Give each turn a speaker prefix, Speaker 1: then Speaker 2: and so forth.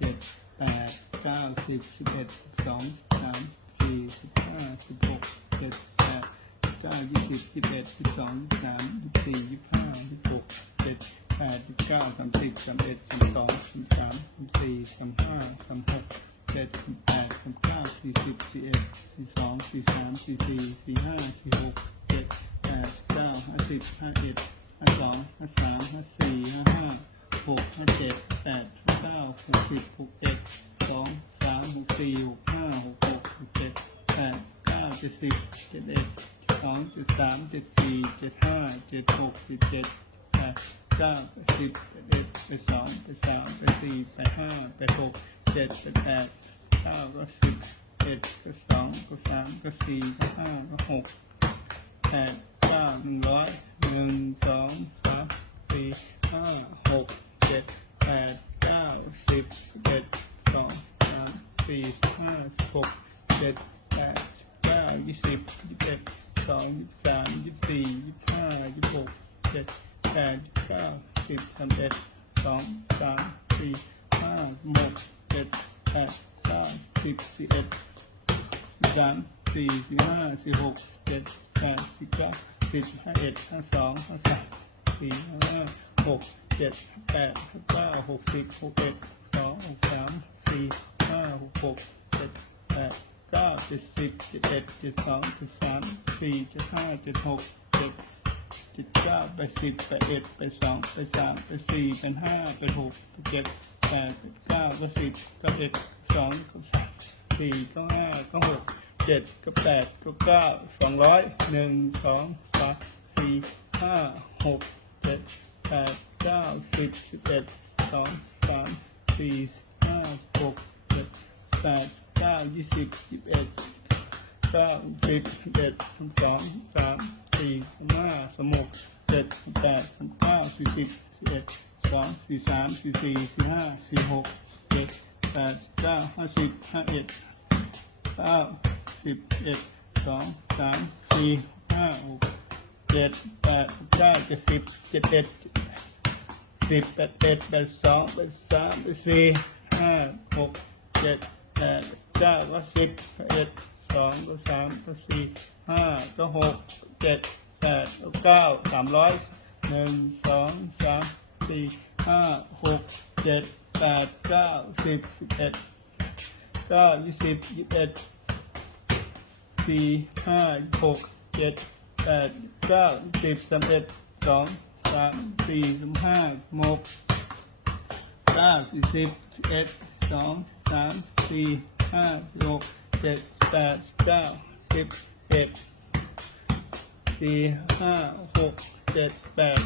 Speaker 1: เจ็ดแปดเก้าสิบสิบเอ็ดสองสามสี่สิบห้าสิบหกเจ็ดแปดเก้ายี่สิบยี่สิบเอ็ดยี่สิบสองยี่สิบสามยี่สิบสี่ยี่สิบห้ายี่สิบหกเจ็ดแปดยี่สิบเก้าสามสิบสามเอ็ดสามสองสามสามสามสี่สามห้าสามหกเจ็ดสิบแปดสิบเก้าสี่สิบสี่เอ็ดสี่สองสี่สามสี่สี่สี่ห้าสี่หกเจ็ดแปดเก้าห้าสิบห้าเอ็ดห้าสองห้าสามห้าสี่ห้าห้า หกห้าเจ็ดแปดเก้าหกสิบหกเจ็ดสองสามหกสี่หกห้าหกหกหกเจ็ดแปดเก้าเจ็ดสิบเจ็ดเอ็ดสองเจ็ดสามเจ็ดสี่เจ็ดห้าเจ็ดหกเจ็ดเจ็ดแปดเก้าแปดสิบแปดเอ็ดแปดสองแปดสามแปดสี่แปดห้าแปดหกเจ็ดแปดแปดเก้าก็สิบเอ็ดก็สองก็สามก็สี่ก็ห้าก็หกแปดเก้าหนึ่งร้อยหนึ่งสองสามสี่ห้าหก เจ็ดแปดเก้าสิบสิบเอ็ดสองสามสี่ห้าสิบหกเจ็ดแปดเก้ายี่สิบยี่สิบเอ็ดสองยี่สิบสามยี่สิบสี่ยี่สิบห้ายี่สิบหกเจ็ดแปดเก้าสิบสามเอ็ดสองสามสี่ห้าหกเจ็ดแปดเก้าสิบสิบเอ็ดสามสี่สี่ห้าสี่หกเจ็ดแปดสิบเก้าสิบห้าเอ็ดห้าสองห้าสามสี่ห้าหก เจ็ดแปดห้าเก้าหกสิบหกเอ็ดสองหกสามสี่ห้าหกหกเจ็ดแปดเก้าเจ็ดสิบเจ็ดเอ็ดเจ็ดสองเจ็ดสามสี่เจ็ดห้าเจ็ดหกเจ็ดเจ็ดเก้าแปดสิบแปดเอ็ดแปดสองแปดสามแปดสี่แปดห้าแปดหกแปดเจ็ดแปดเก้าแปดสิบแปดเอ็ดสองแปดสามสี่เก้าห้าเก้าหกเจ็ดเก้าแปดเก้าเก้าสองร้อยหนึ่งสองสามสี่ห้าหกเจ็ดแปด เก้าสิบสิบเอ็ดสองสามสี่ห้าหกเจ็ดแปดเก้ายี่สิบยี่สิบเอ็ดเก้าสิบสิบเอ็ดสองสามสามสี่ห้าสมกเจ็ดแปดสเก้าสี่สิบสี่เอ็ดสองสี่สามสี่สี่สี่ห้าสี่หกเจ็ดแปดเก้าห้าสิบห้าเอ็ดเก้าสิบเอ็ดสองสามสี่ห้าหกเจ็ดแปดเก้าเจ็ดสิบเจ็ดเอ็ด สิบแปดเอ็ดแปดสองแปดสามแปดสี่ห้าหกเจ็ดแปดเก้าก็สิบเอ็ดสองก็สามก็สี่ห้าก็หกเจ็ดแปดเก้าสามร้อยหนึ่งสองสามสี่ห้าหกเจ็ดแปดเก้าสิบสิบเอ็ดก้ายี่สิบยี่สิบเอ็ดสี่ห้าหกเจ็ดแปดเก้าสิบสามเอ็ดสอง สามสี่สิบห้าหกเก้าสี่สิบเอ็ดสองสามสี่ห้าหกเจ็ดแปดเก้าสิบเอ็ดสี่ห้าหกเจ็ดแปด